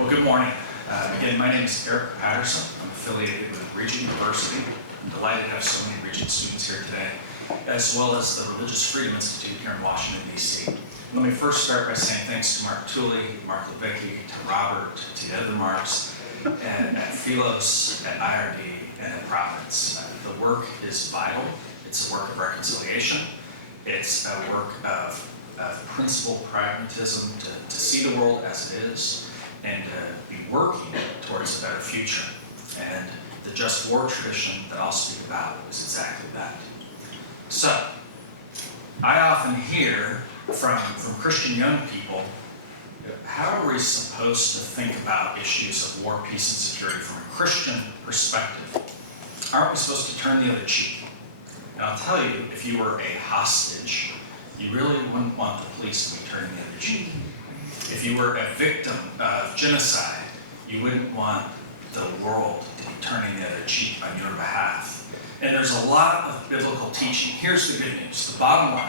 Well, good morning. Again, my name is Eric Patterson. I'm affiliated with Regent University. I'm delighted to have so many Regent students here today, as well as the Religious Freedom Institute here in Washington, D.C. Let me first start by saying thanks to Mark Tooley, Mark Levicki, to Robert, to the other Marks, and at Philos, at IRD, and at Providence. The work is vital. It's a work of reconciliation. It's a work of principled pragmatism to see the world as it is and be working towards a better future. And the just war tradition that I'll speak about is exactly that. So, I often hear from Christian young people, how are we supposed to think about issues of war, peace, and security from a Christian perspective? Aren't we supposed to turn the other cheek? And I'll tell you, if you were a hostage, you really wouldn't want the police to be turning the other cheek. If you were a victim of genocide, you wouldn't want the world to be turning the other cheek on your behalf. And there's a lot of biblical teaching. Here's the good news. The bottom line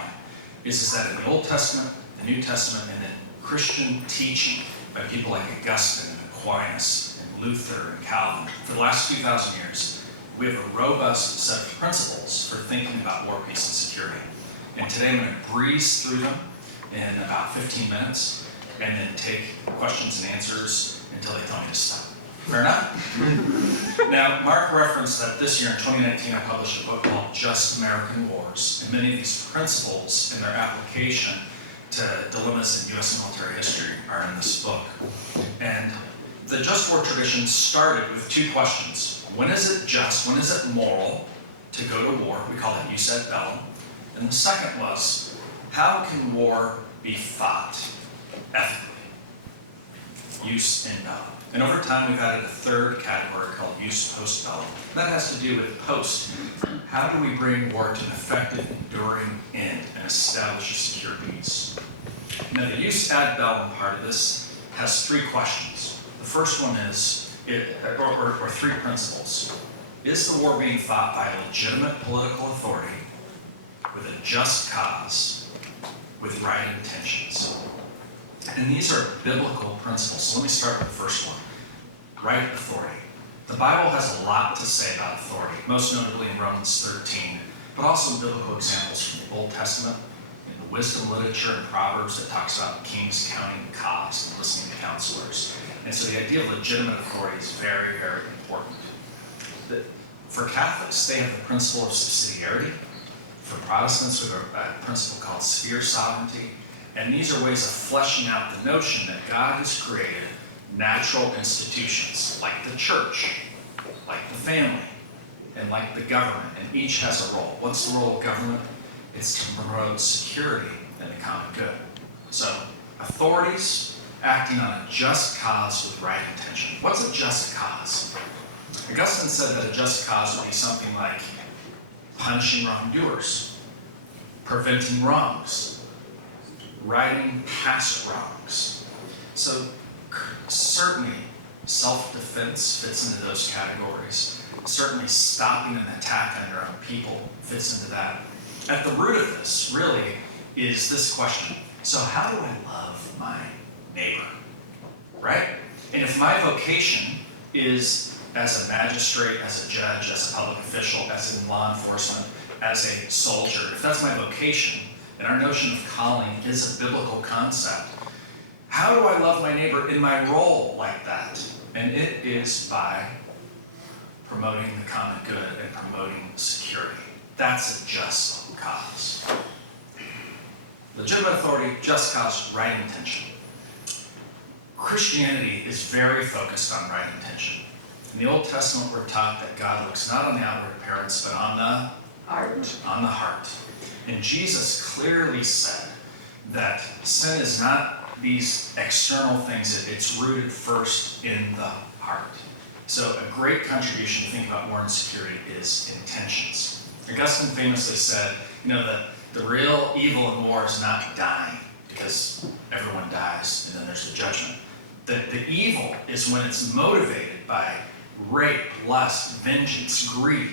is that in the Old Testament, the New Testament, and then Christian teaching by people like Augustine and Aquinas and Luther and Calvin, for the last 2,000 years, we have a robust set of principles for thinking about war, peace, and security. And today I'm going to breeze through them in about 15 minutes and then take questions and answers until they tell me to stop. Fair enough? Now, Mark referenced that this year in 2019 I published a book called Just American Wars, and many of these principles and their application to dilemmas in U.S. military history are in this book. And the just war tradition started with two questions. When is it just, when is it moral to go to war? We call that jus ad bellum. And the second was, how can war be fought ethically? Jus in bellum. And over time we've added a third category called jus post bellum. That has to do with post. How do we bring war to an effective, enduring end and establish a secure peace? Now the jus ad bellum part of this has three questions. The first one is, or three principles. Is the war being fought by a legitimate political authority with a just cause, with right intentions? And these are biblical principles. So let me start with the first one, right authority. The Bible has a lot to say about authority, most notably in Romans 13, but also biblical examples from the Old Testament, in the wisdom literature in Proverbs that talks about kings counting the cost and listening to counselors. And so the idea of legitimate authority is very, very important. For Catholics, they have the principle of subsidiarity. For Protestants, we have a principle called sphere sovereignty. And these are ways of fleshing out the notion that God has created natural institutions, like the church, like the family, and like the government, and each has a role. What's the role of government? It's to promote security and the common good. So, authorities acting on a just cause with right intention. What's a just cause? Augustine said that a just cause would be something like punishing wrongdoers, preventing wrongs, righting past wrongs. So certainly self-defense fits into those categories. Certainly stopping an attack on your own people fits into that. At the root of this really is this question. So how do I love my neighbor? Right? And if my vocation is as a magistrate, as a judge, as a public official, as in law enforcement, as a soldier, if that's my vocation, and our notion of calling is a biblical concept, how do I love my neighbor in my role like that? And it is by promoting the common good and promoting security. That's a just cause. Legitimate authority, just cause, right intention. Christianity is very focused on right intention. In the Old Testament, we're taught that God looks not on the outward appearance, but on the heart. On the heart. And Jesus clearly said that sin is not these external things, it's rooted first in the heart. So a great contribution to think about war and security is intentions. Augustine famously said, that the real evil in war is not dying, because everyone dies and then there's the judgment. The evil is when it's motivated by rape, lust, vengeance, greed.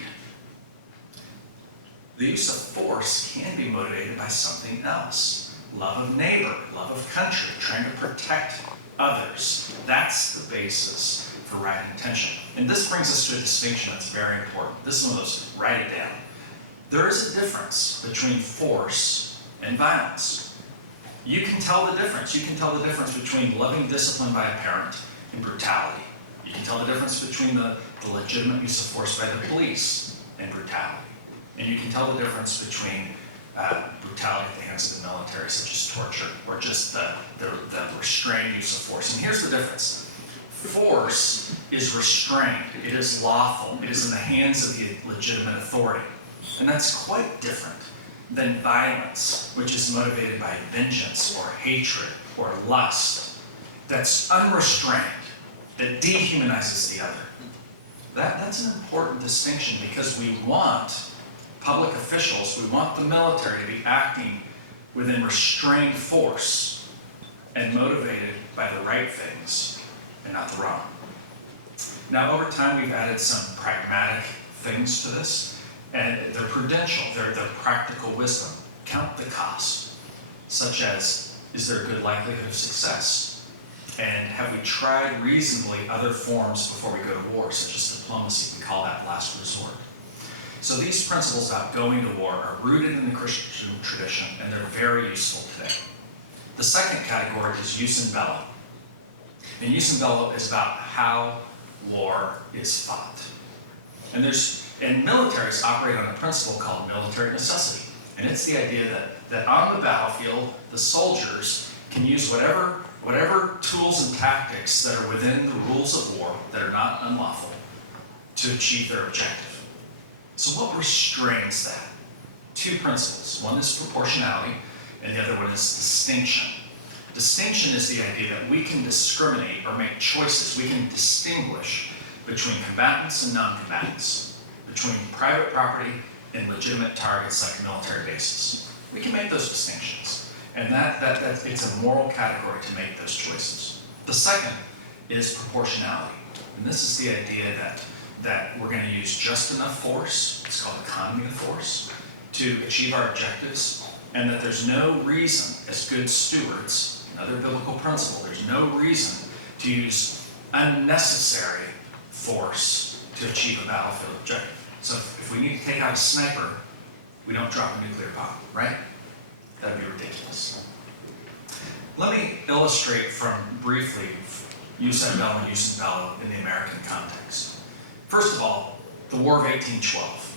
The use of force can be motivated by something else. Love of neighbor, love of country, trying to protect others. That's the basis for right intention. And this brings us to a distinction that's very important. This is one of those, write it down. There is a difference between force and violence. You can tell the difference. You can tell the difference between loving discipline by a parent and brutality. You can tell the difference between the legitimate use of force by the police and brutality. And you can tell the difference between brutality at the hands of the military, such as torture, or just the restrained use of force. And here's the difference. Force is restrained. It is lawful. It is in the hands of the legitimate authority. And that's quite different than violence, which is motivated by vengeance or hatred or lust. That's unrestrained, that dehumanizes the other. That's an important distinction because we want public officials, we want the military to be acting within restrained force and motivated by the right things and not the wrong. Now, over time, we've added some pragmatic things to this, and they're prudential, they're practical wisdom. Count the cost, such as, is there a good likelihood of success? And have we tried reasonably other forms before we go to war, such as diplomacy? We call that last resort. So these principles about going to war are rooted in the Christian tradition, and they're very useful today. The second category is jus in bello. And jus in bello is about how war is fought. And militaries operate on a principle called military necessity. And it's the idea that on the battlefield, the soldiers can use whatever tools and tactics that are within the rules of war that are not unlawful to achieve their objective. So what restrains that? Two principles. One is proportionality, and the other one is distinction. Distinction is the idea that we can discriminate or make choices. We can distinguish between combatants and non-combatants, between private property and legitimate targets like military bases. We can make those distinctions. And that it's a moral category to make those choices. The second is proportionality. And this is the idea that we're going to use just enough force, it's called economy of force, to achieve our objectives, and that there's no reason, as good stewards, another biblical principle, there's no reason to use unnecessary force to achieve a battlefield objective. So if we need to take out a sniper, we don't drop a nuclear bomb, right? That would be ridiculous. Let me illustrate briefly jus in bello and jus in bello in the American context. First of all, the War of 1812.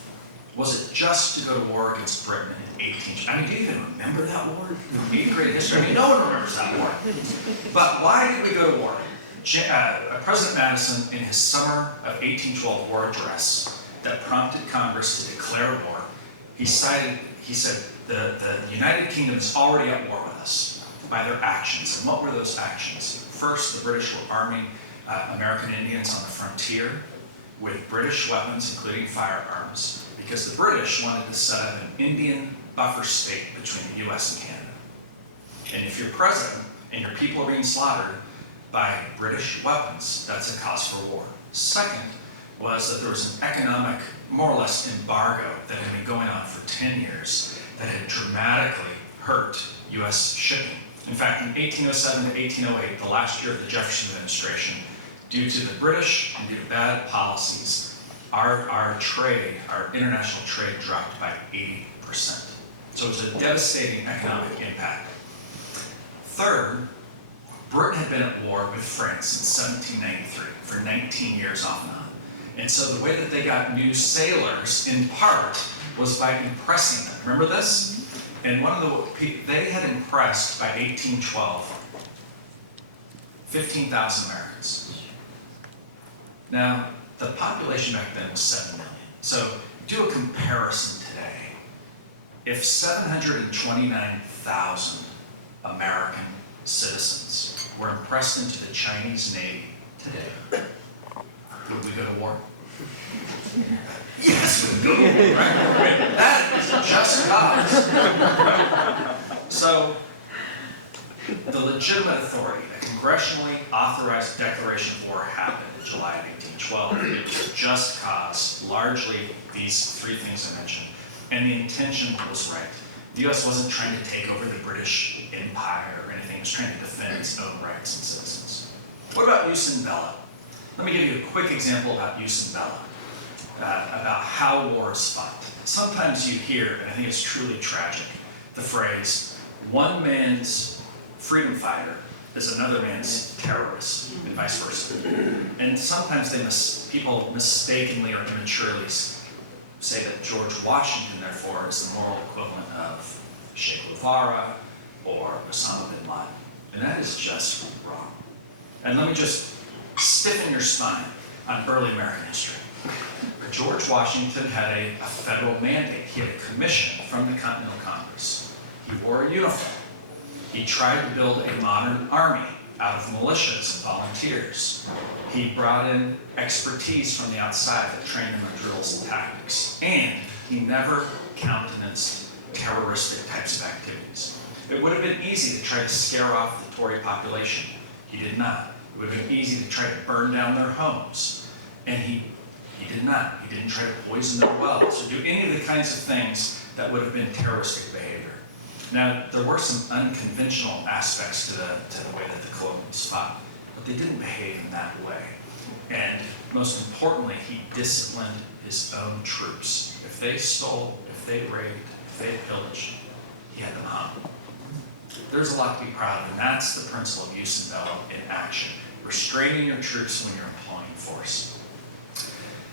Was it just to go to war against Britain in 1812? I mean, do you even remember that war from 8th grade history? I mean, no one remembers that war. But why did we go to war? President Madison, in his summer of 1812 war address that prompted Congress to declare war, he said, the United Kingdom is already at war with us by their actions. And what were those actions? First, the British were arming American Indians on the frontier with British weapons, including firearms, because the British wanted to set up an Indian buffer state between the US and Canada. And if you're president and your people are being slaughtered by British weapons, that's a cause for war. Second was that there was an economic, more or less, embargo that had been going on for 10 years that had dramatically hurt US shipping. In fact, in 1807 to 1808, the last year of the Jefferson administration, due to the British and due to bad policies, our international trade dropped by 80%. So it was a devastating economic impact. Third, Britain had been at war with France since 1793, for 19 years off and on. And so the way that they got new sailors, in part, was by impressing them. Remember this? And they had impressed, by 1812, 15,000 Americans. Now, the population back then was 7 million. So do a comparison today. If 729,000 American citizens were impressed into the Chinese Navy today, would we go to war? Yes, we would go to war, right? That is a just cause. So, the legitimate authority, a congressionally authorized declaration of war happened in July of 1812. It was a just cause, largely these three things I mentioned. And the intention was right. The US wasn't trying to take over the British empire or anything. It was trying to defend its own rights and citizens. What about jus in bello? Let me give you a quick example about jus in bello, about how war is fought. Sometimes you hear, and I think it's truly tragic, the phrase, one man's freedom fighter is another man's terrorist, and vice versa. And sometimes people mistakenly or immaturely say that George Washington, therefore, is the moral equivalent of Che Guevara or Osama bin Laden. And that is just wrong. And let me just stiffen your spine on early American history. George Washington had a federal mandate. He had a commission from the Continental Congress. He wore a uniform. He tried to build a modern army out of militias and volunteers. He brought in expertise from the outside that trained them on drills and tactics. And he never countenanced terroristic types of activities. It would have been easy to try to scare off the Tory population. He did not. It would have been easy to try to burn down their homes. And he did not. He didn't try to poison their wells or do any of the kinds of things that would have been terroristic behavior. Now, there were some unconventional aspects to the way that the colonials fought, but they didn't behave in that way. And most importantly, he disciplined his own troops. If they stole, if they raped, if they pillaged, he had them hung. There's a lot to be proud of, and that's the principle of jus in bello in action. Restraining your troops when you're employing force.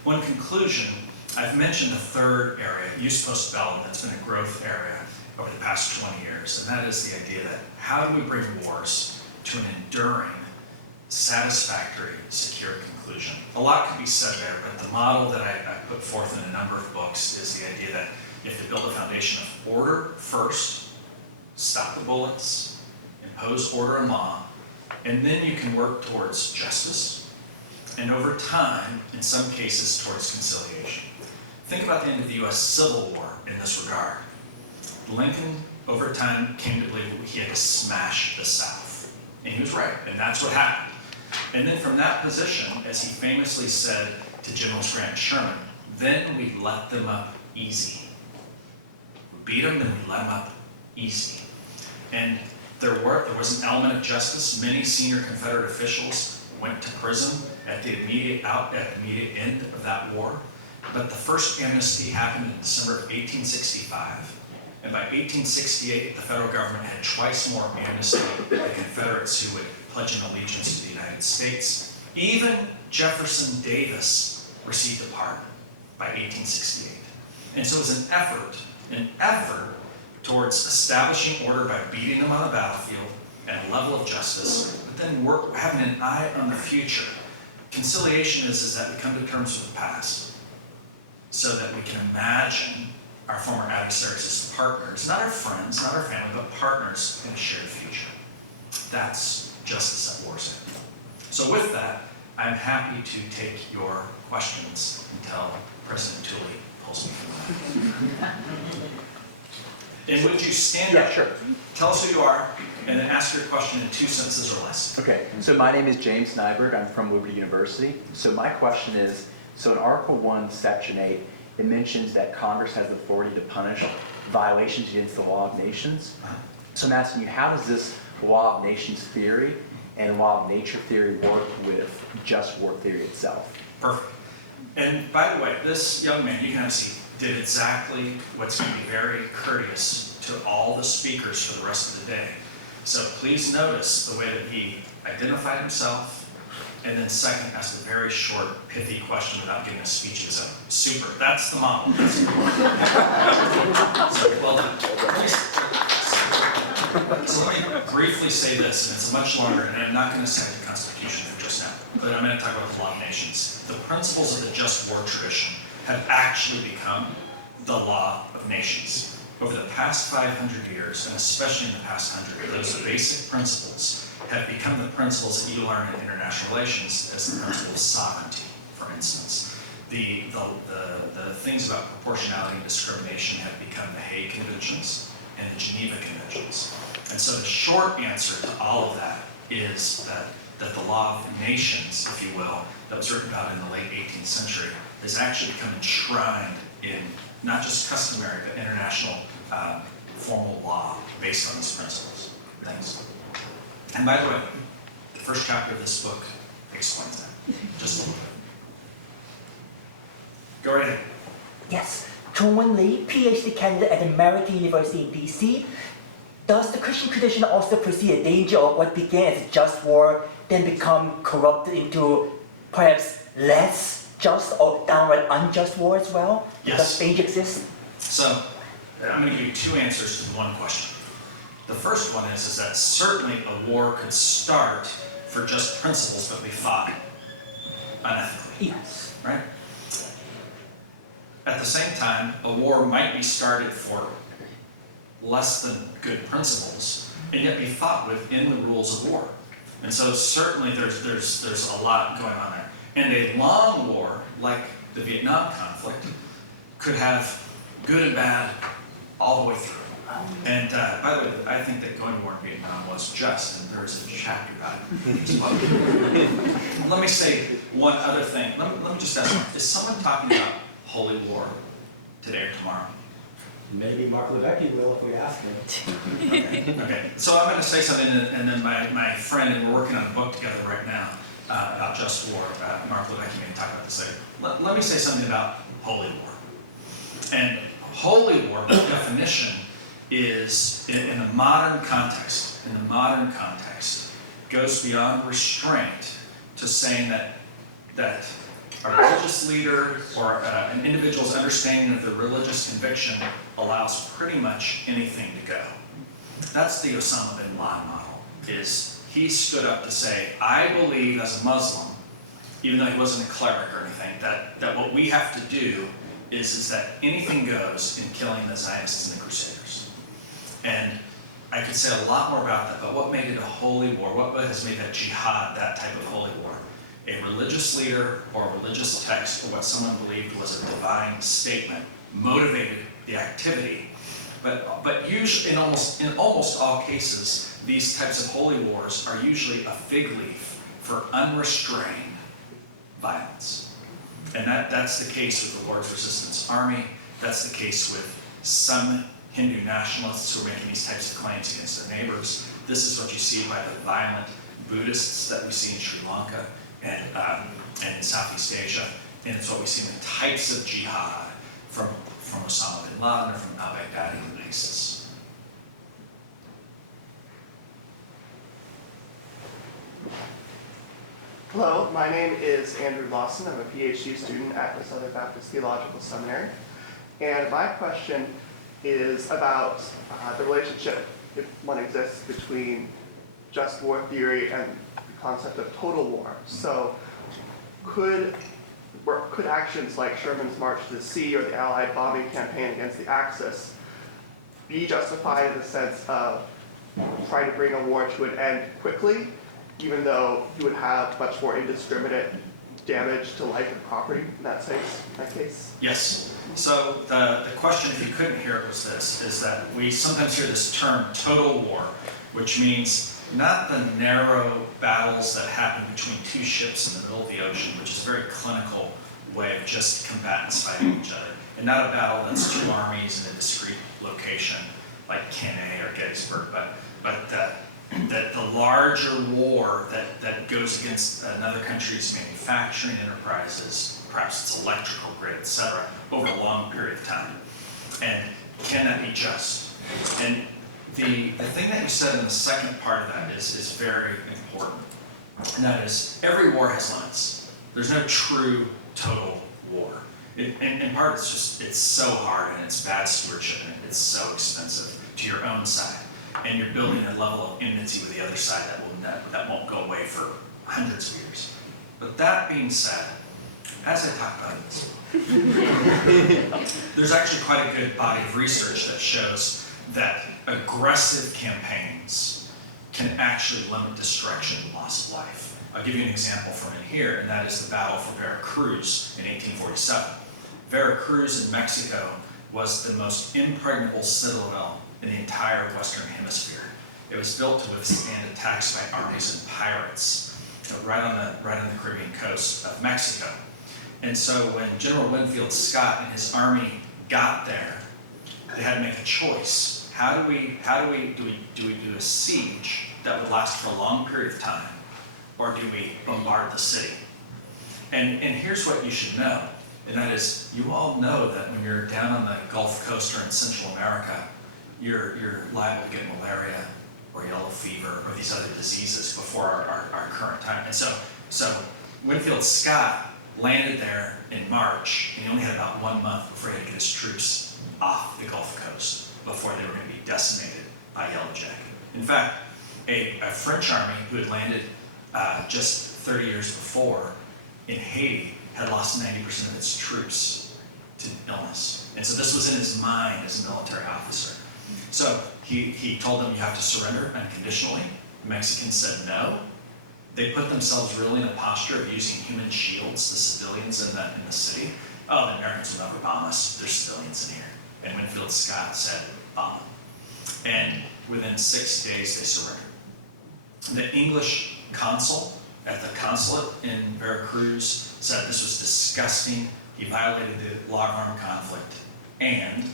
One conclusion, I've mentioned a third area, jus post bellum, that's been a growth area over the past 20 years, and that is the idea that how do we bring wars to an enduring, satisfactory, secure conclusion? A lot could be said there, but the model that I put forth in a number of books is the idea that you have to build a foundation of order first, stop the bullets, impose order and law, and then you can work towards justice, and over time, in some cases, towards conciliation. Think about the end of the US Civil War in this regard. Lincoln, over time, came to believe he had to smash the South. And he was right, and that's what happened. And then from that position, as he famously said to Generals Grant and Sherman, then we let them up easy. We beat them, then we let them up easy. And there was an element of justice. Many senior Confederate officials went to prison at the immediate end of that war. But the first amnesty happened in December of 1865. And by 1868, the federal government had twice more amnesty than the Confederates who would pledge an allegiance to the United States. Even Jefferson Davis received a pardon by 1868. And so it was an effort towards establishing order by beating them on the battlefield at a level of justice, but then having an eye on the future. Conciliation is that we come to terms with the past so that we can imagine our former adversaries as partners, not our friends, not our family, but partners in a shared future. That's justice at war's end. So with that, I'm happy to take your questions until President Tooley pulls me from that. And would you stand up? Yeah, sure. Tell us who you are, and then ask your question in 2 sentences or less. Okay, so my name is James Nyberg. I'm from Liberty University. So my question is, so in Article 1, Section 8, it mentions that Congress has the authority to punish violations against the law of nations. So I'm asking you, how does this law of nations theory and law of nature theory work with just war theory itself? Perfect. And by the way, this young man, you can have a seat, did exactly what's going to be very courteous to all the speakers for the rest of the day. So please notice the way that he identified himself, and then second, asked a very short, pithy question without giving a speech of his own. Super. That's the model. That's the model. So, well done. So let me briefly say this, and it's much longer, and I'm not going to cite the Constitution just now, but I'm going to talk about the law of nations. The principles of the just war tradition have actually become the law of nations. Over the past 500 years, and especially in the past 100, those basic principles have become the principles that you learn in international relations as the principle of sovereignty, for instance. The things about proportionality and discrimination have become the Hague Conventions and the Geneva Conventions. And so the short answer to all of that is that the law of nations, if you will, that was written about in the late 18th century, has actually become enshrined in not just customary, but international formal law based on these principles. things. And by the way, the first chapter of this book explains that, just a little bit. Go right ahead. Yes, Chung Lee, PhD candidate at American University in DC. Does the Christian tradition also foresee a danger of what began as a just war then become corrupted into perhaps less just or downright unjust war as well? Yes. Does danger exist? So, I'm going to give you two answers to one question. The first one is that certainly a war could start for just principles but be fought unethically, Yes. right? At the same time, a war might be started for less than good principles and yet be fought within the rules of war. And so certainly there's a lot going on there. And a long war, like the Vietnam conflict, could have good and bad all the way through. And by the way, I think that going to war in Vietnam was just, and there is a chapter about it as well. Let me say one other thing. Let me just ask, is someone talking about holy war today or tomorrow? Maybe Mark Levesque will if we ask him. Okay. So I'm going to say something, and then my friend, and we're working on a book together right now about just war. Mark Levesque may talk about this later. Let me say something about holy war. And holy war, by definition, is in the modern context. In the modern context, goes beyond restraint to saying that a religious leader or an individual's understanding of their religious conviction allows pretty much anything to go. That's the Osama bin Laden model, is he stood up to say, I believe as a Muslim, even though he wasn't a cleric or anything, that what we have to do is that anything goes in killing the Zionists and the Crusaders. And I could say a lot more about that, but what made it a holy war? What has made that jihad, that type of holy war? A religious leader or a religious text or what someone believed was a divine statement motivated the activity. But usually, in almost all cases, these types of holy wars are usually a fig leaf for unrestrained violence. And that's the case with the Lord's Resistance Army. That's the case with some Hindu nationalists who are making these types of claims against their neighbors. This is what you see by the violent Buddhists that we see in Sri Lanka and in Southeast Asia. And it's what we see in the types of jihad from Osama bin Laden or from al-Baghdadi and ISIS. Hello, my name is Andrew Lawson. I'm a PhD student at the Southern Baptist Theological Seminary. And my question is about the relationship, if one exists, between just war theory and the concept of total war. So could actions like Sherman's March to the Sea or the Allied bombing campaign against the Axis be justified in the sense of trying to bring a war to an end quickly, even though you would have much more indiscriminate damage to life and property in that case? Yes. So the question, if you couldn't hear it, was this, is that we sometimes hear this term total war, which means not the narrow battles that happen between two ships in the middle of the ocean, which is a very clinical way of just combatants fighting each other, and not a battle that's two armies in a discrete location like Cannae or Gettysburg, but the larger war that goes against another country's manufacturing enterprises, perhaps its electrical grid, etc., over a long period of time. And can that be just? And the thing that you said in the second part of that is very important. And that is, every war has limits. There's no true total war. In part, it's so hard and it's bad stewardship and it's so expensive to your own side. And you're building a level of enmity with the other side that won't go away for hundreds of years. But that being said, as I talk about this, there's actually quite a good body of research that shows that aggressive campaigns can actually limit destruction and loss of life. I'll give you an example from in here, and that is the battle for Veracruz in 1847. Veracruz in Mexico was the most impregnable citadel in the entire Western Hemisphere. It was built to withstand attacks by armies and pirates, right on the Caribbean coast of Mexico. And so when General Winfield Scott and his army got there, they had to make a choice. do we do a siege that would last for a long period of time, or do we bombard the city? And here's what you should know, and that is, you all know that when you're down on the Gulf Coast or in Central America, you're liable to get malaria or yellow fever or these other diseases before our current time. And so Winfield Scott landed there in March, and he only had about 1 month before he had to get his troops off the Gulf Coast before they were going to be decimated by Yellow Jacket. In fact, a French army who had landed just 30 years before in Haiti had lost 90% of its troops to illness. And so this was in his mind as a military officer. So he told them, you have to surrender unconditionally. The Mexicans said no. They put themselves really in a posture of using human shields, the civilians in the city. Oh, the Americans will never bomb us. There's civilians in here. And Winfield Scott said, bomb. And within 6 days, they surrendered. The English consul at the consulate in Veracruz said this was disgusting. He violated the law of armed conflict. And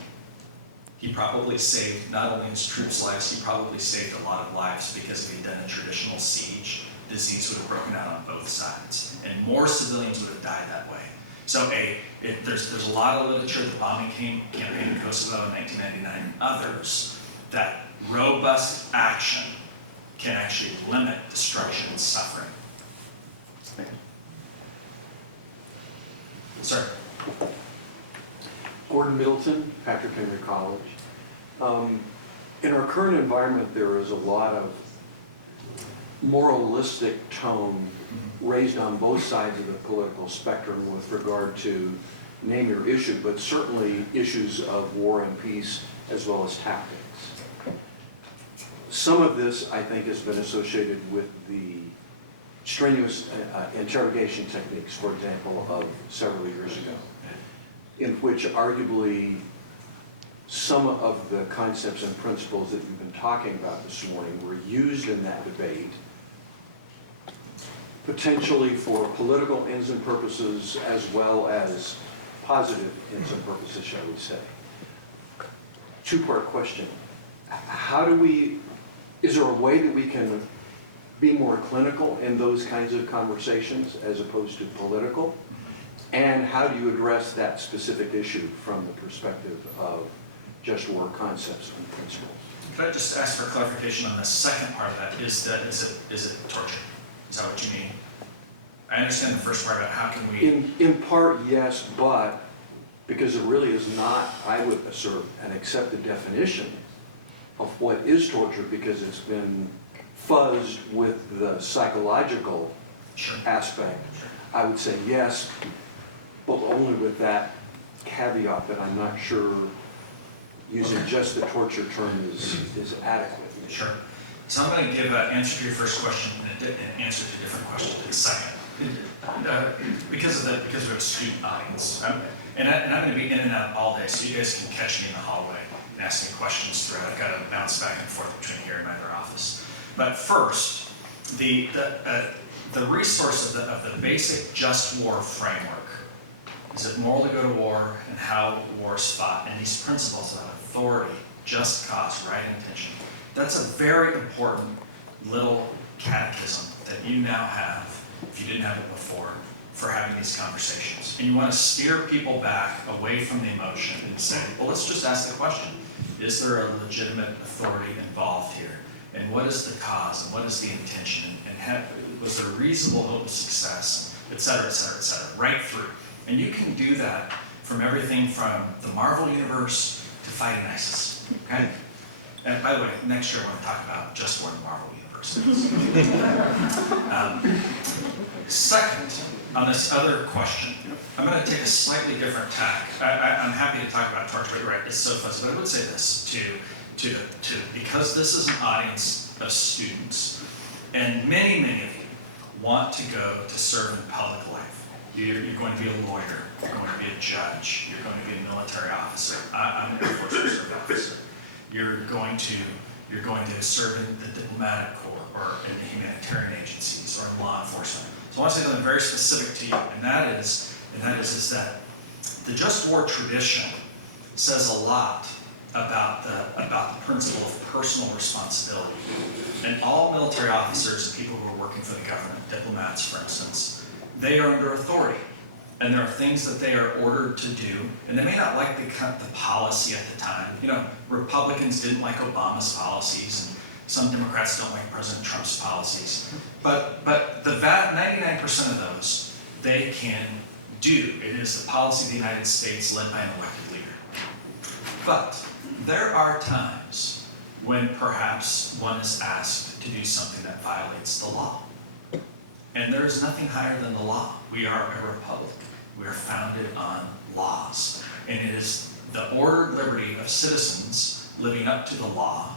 he probably saved not only his troops' lives, he probably saved a lot of lives, because if he'd done a traditional siege, disease would have broken out on both sides. And more civilians would have died that way. So there's a lot of literature, the bombing campaign in Kosovo in 1999 and others, that robust action can actually limit destruction and suffering. Sir? Gordon Middleton, Patrick Henry College. In our current environment, there is a lot of moralistic tone raised on both sides of the political spectrum with regard to, name your issue, but certainly issues of war and peace as well as tactics. Some of this, I think, has been associated with the strenuous interrogation techniques, for example, of several years ago, in which arguably some of the concepts and principles that you've been talking about this morning were used in that debate, potentially for political ends and purposes as well as positive ends and purposes, shall we say. Two-part question. Is there a way that we can be more clinical in those kinds of conversations as opposed to political? And how do you address that specific issue from the perspective of just war concepts and principles? Could I just ask for clarification on the second part of that? Is it torture? Is that what you mean? I understand the first part about how can we... In part, yes, but because it really is not, I would assert, an accepted definition of what is torture, because it's been fuzzed with the psychological aspect. I would say yes, but only with that caveat that I'm not sure using just the torture term is adequate. Sure. So I'm going to give an answer to your first question and an answer to a different question to the second. Because we have a student audience. And I'm going to be in and out all day, so you guys can catch me in the hallway and ask me questions throughout. I've got to bounce back and forth between here and my other office. But first, the resource of the basic just war framework. Is it moral to go to war, and how war is fought, and these principles about authority, just cause, right intention. That's a very important little catechism that you now have, if you didn't have it before, for having these conversations. And you want to steer people back away from the emotion and say, well, let's just ask the question. Is there a legitimate authority involved here? And what is the cause, and what is the intention? And was there reasonable hope of success, et cetera, et cetera, et cetera, right through. And you can do that from everything from the Marvel Universe to fighting ISIS, okay? And by the way, next year I want to talk about just what the Marvel Universe is. Second, on this other question, I'm going to take a slightly different tack. I'm happy to talk about torture, but right, it's so fuzzy, but I would say this, because this is an audience of students, and many of you want to go to serve in public life. You're going to be a lawyer, you're going to be a judge, you're going to be a military officer. I'm an Air Force Reserve officer. You're going to serve in the diplomatic corps or in the humanitarian agencies or in law enforcement. So I want to say something very specific to you, and that is that the just war tradition says a lot about the principle of personal responsibility. And all military officers and people who are working for the government, diplomats for instance, they are under authority. And there are things that they are ordered to do, and they may not like the policy at the time. You know, Republicans didn't like Obama's policies, and some Democrats don't like President Trump's policies. But the 99% of those, they can do. It is the policy of the United States led by an elected leader. But there are times when perhaps one is asked to do something that violates the law. And there is nothing higher than the law. We are a republic. We are founded on laws. And it is the ordered liberty of citizens living up to the law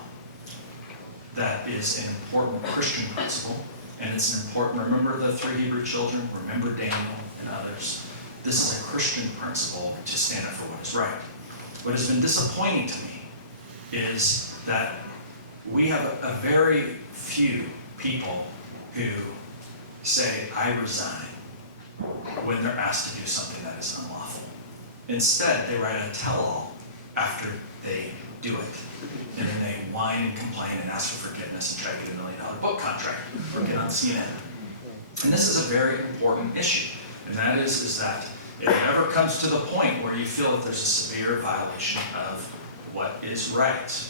that is an important Christian principle. And it's an important, remember the 3 Hebrew children, remember Daniel and others. This is a Christian principle to stand up for what is right. What has been disappointing to me is that we have a very few people who say, I resign, when they're asked to do something that is unlawful. Instead, they write a tell-all after they do it. And then they whine and complain and ask for forgiveness and try to get $1 million book contract or get on CNN. And this is a very important issue. And that is that if it ever comes to the point where you feel that there's a severe violation of what is right,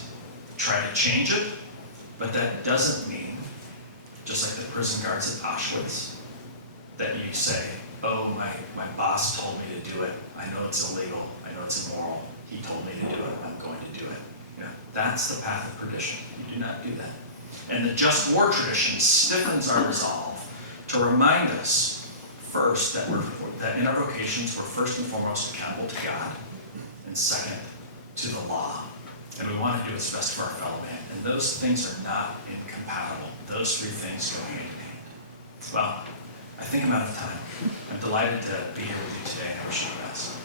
try to change it, but that doesn't mean, just like the prison guards at Auschwitz, that you say, oh, my boss told me to do it. I know it's illegal. I know it's immoral. He told me to do it. I'm going to do it. You know, that's the path of perdition. You do not do that. And the just war tradition stiffens our resolve to remind us, first, that in our vocations, we're first and foremost accountable to God, and second, to the law. And we want to do what's best for our fellow man. And those things are not incompatible. Those 3 things go hand in hand. Well, I think I'm out of time. I'm delighted to be here with you today, and I wish you the best.